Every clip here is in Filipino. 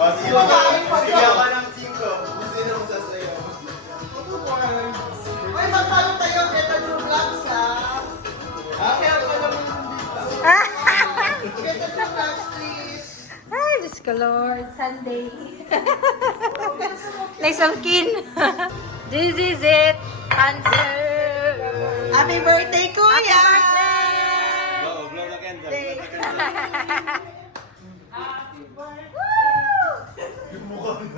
Sige ako ng 5. Sino mo sasayaw? Ay, magpalo tayo. Better do vlogs, ha? Kaya ko naman dito. Better do vlogs, please. Ay, Diyos ko Lord. Sunday. Kin. This is it. Answer. Happy birthday, Kuya! Happy birthday! Blow the candle.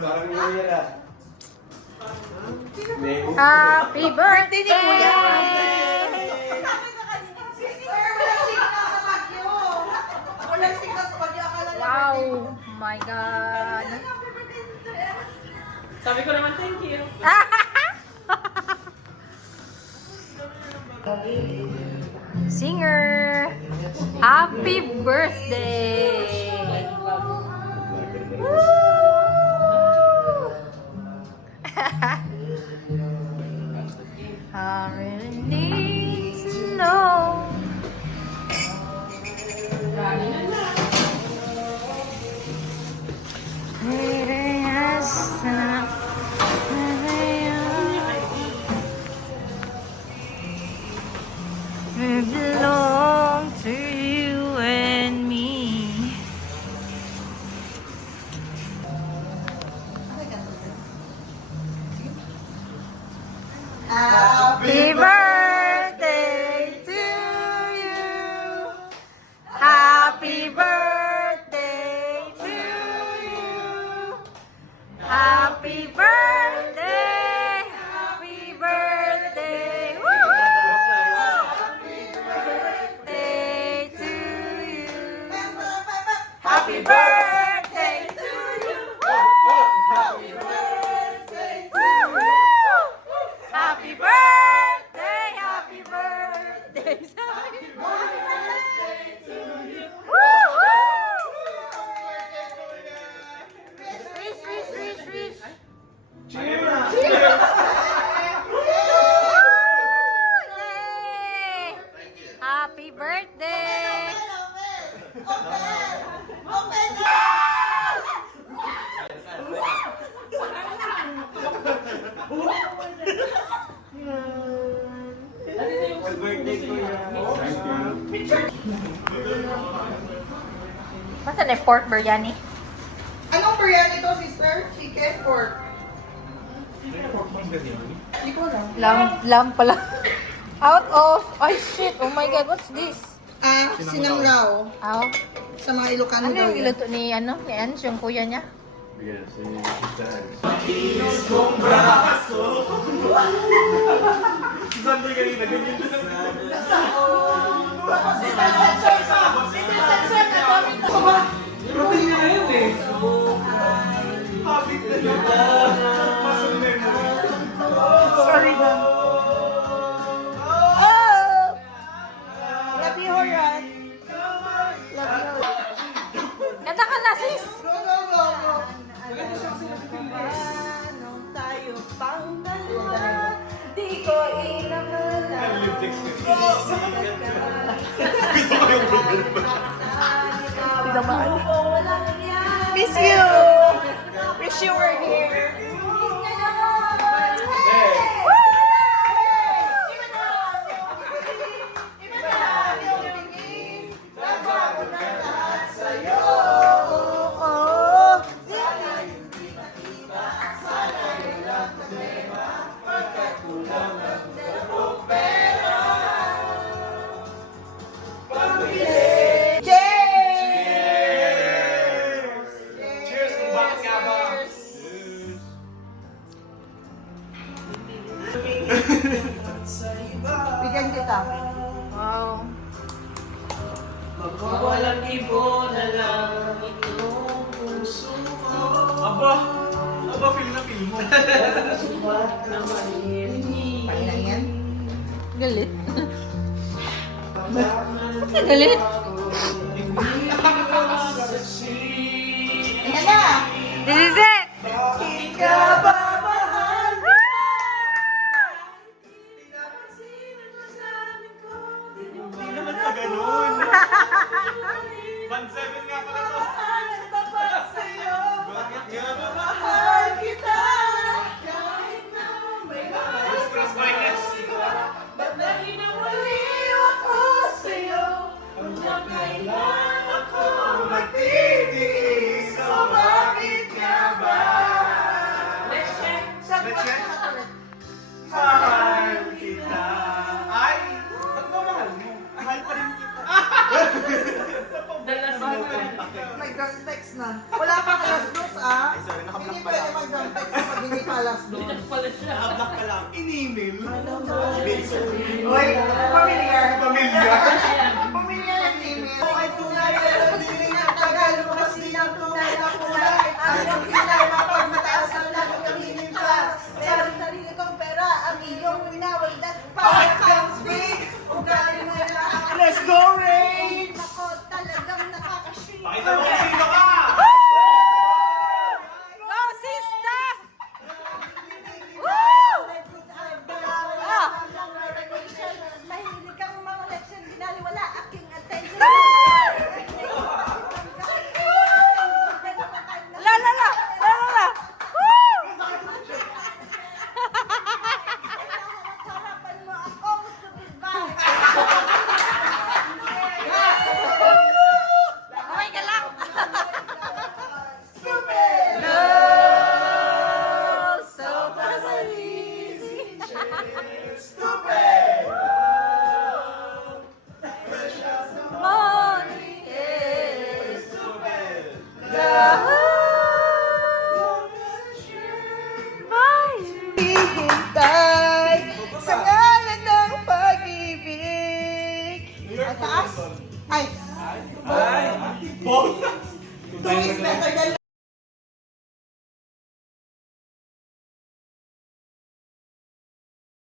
Parang nangyayara. Happy birthday! Kuya! Sister, wala signal sa Baguio. Wala signal sa Baguio. Akala na Wow! My God! Sabi ko naman, thank you. Singer! Happy birthday! Woo! I really need to know. We belong to you and me. Happy birthday to you. Happy birthday to you. Happy birthday. Happy birthday. Woo! Happy birthday to you. Happy birthday to you. Happy birthday to you. Happy birthday, happy birthday, happy birthday to you. Woo-hoo! Wish. Yay! Happy birthday! Birthday ko yan. Masa na pork biryani? Anong biryani to, sister? Chicken, pork? Hindi ko alam. Lamb pala. Out of, ay shit, oh my god, what's this? Sinanglaw. Aw, Sa mga Ilocano ano daw yung yan. iluto ni, ni Ans, yung kuya niya? Yes, Sunday kanina, ganyan din Protein na yun eh. Habit na yun. Muscle memory. Sorry na. Oh! Love you, Horan. Kanta ka na, sis! Go, go, go, go. Nung tayo pang dalawa, di ko inakala. Ang lipsticks ko. Miss you! Wish you were here. Cheers kung bakit nga ba? Bigyan kita. Wow. Walang ibo na lang itong puso ko. Aba! Aba, feel na feel mo. Sumat na manirni. Pailang yan? Galit. Ba't ka galit? Ayan na! This is it! Ikababahal Hindi naman sa ganun. 1-7 nga pala to. sa'yo. Bakit? last doon. Nakablak ka lang. In-email. Uy, familiar. Pamilya. Familiar ang email. Kung ay tunay, pero hindi nga tagal. Lumabas din ang tunay na kulay. Ang iyong kilay, mapagmataas ang lagot ng inintas. Pero ang sarili kong pera, ang iyong winawal. That's power comes big. Ugali mo lang. Let's go, Ray! Ako talagang nakakashit. Pakita mo kung sino ka! Go, sista! Woo! Mahilig kang mga leksyon, binaliwala aking attention. La, la, la! La, la, la! Woo! Harapan mo akong subibay. Okay ka lang! Love, so easy. Money is Hihintay sa ngalan ng pag-ibig. Ang taas? Ay, Both! two is better than